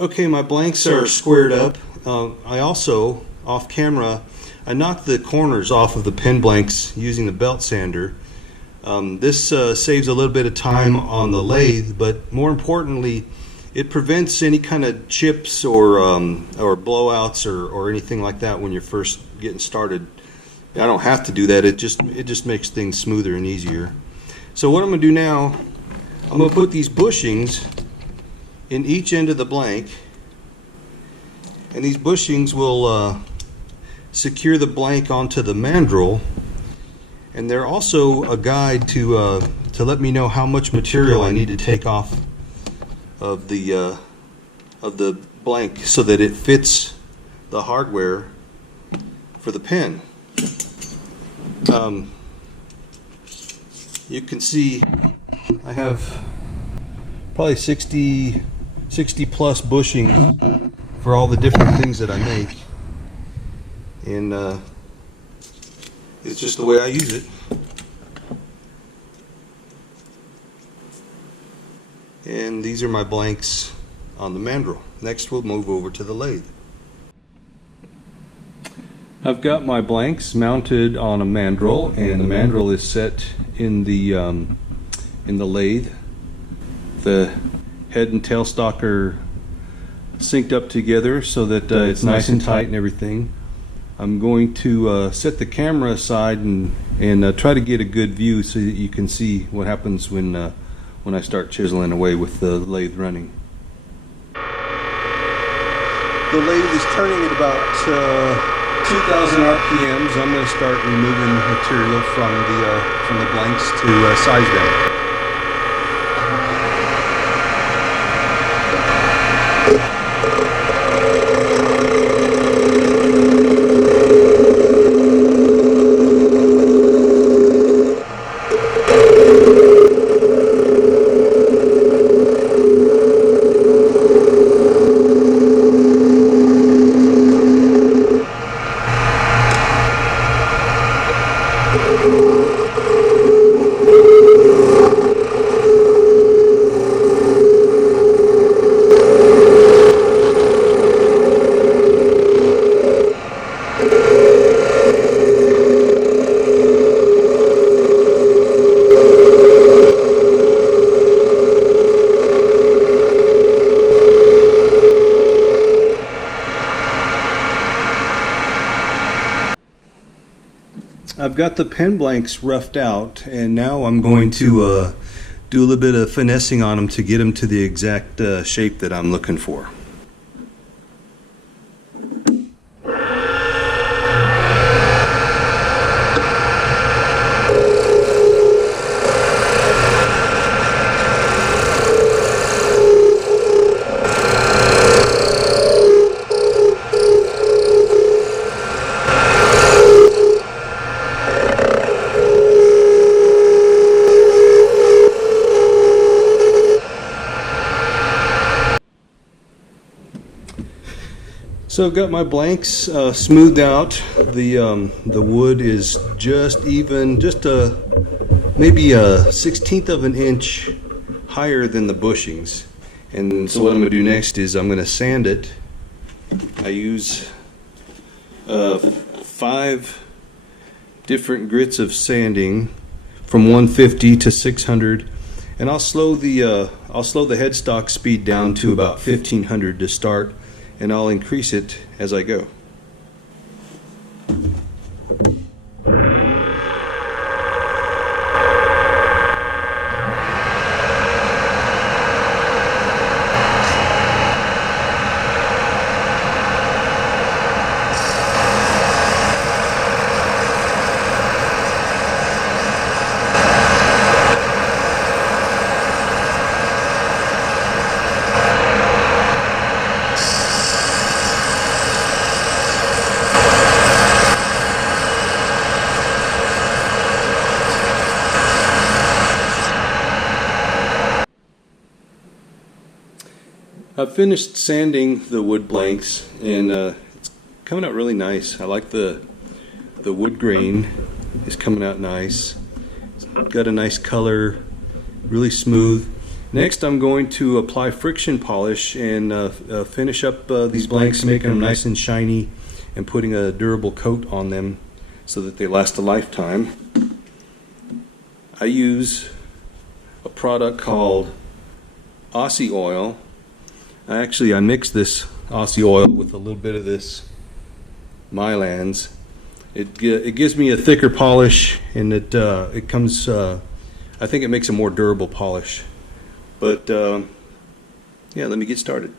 Okay, my blanks are squared up. I also, off camera, I knocked the corners off of the pen blanks using the belt sander. This saves a little bit of time on the lathe, but more importantly, it prevents any kind of chips or blowouts or anything like that when you're first getting started. I don't have to do that. It just makes things smoother and easier. So what I'm going to do now, I'm going to put these bushings in each end of the blank, and these bushings will secure the blank onto the mandrel, and they're also a guide to let me know how much material I need to take off of the blank so that it fits the hardware for the pen. You can see I have probably 60 plus bushings for all the different things that I make, and it's just the way I use it. And these are my blanks on the mandrel. Next we'll move over to the lathe. I've got my blanks mounted on a mandrel, and the mandrel is set in the lathe. The head and tailstock are synced up together so that it's nice and tight and everything. I'm going to set the camera aside and try to get a good view so that you can see what happens when I start chiseling away with the lathe running. The lathe is turning at about 2,000 RPMs. I'm going to start removing material from the blanks to size them. I've got the pen blanks roughed out, and now I'm going to do a little bit of finessing on them to get them to the exact shape that I'm looking for. So I've got my blanks smoothed out. The wood is just even, maybe a 1/16 of an inch higher than the bushings. And so what I'm going to do next is I'm going to sand it. I use 5 different grits of sanding from 150 to 600, and I'll slow the headstock speed down to about 1500 to start, and I'll increase it as I go. I've finished sanding the wood blanks, and it's coming out really nice. I like the wood grain is coming out nice. It's got a nice color, really smooth. Next, I'm going to apply friction polish and finish up these blanks, making them nice and shiny and putting a durable coat on them so that they last a lifetime. I use a product called Aussie oil. I mix this Aussie oil with a little bit of this Mylands. It gives me a thicker polish, and it comes. I think it makes a more durable polish. But yeah, let me get started.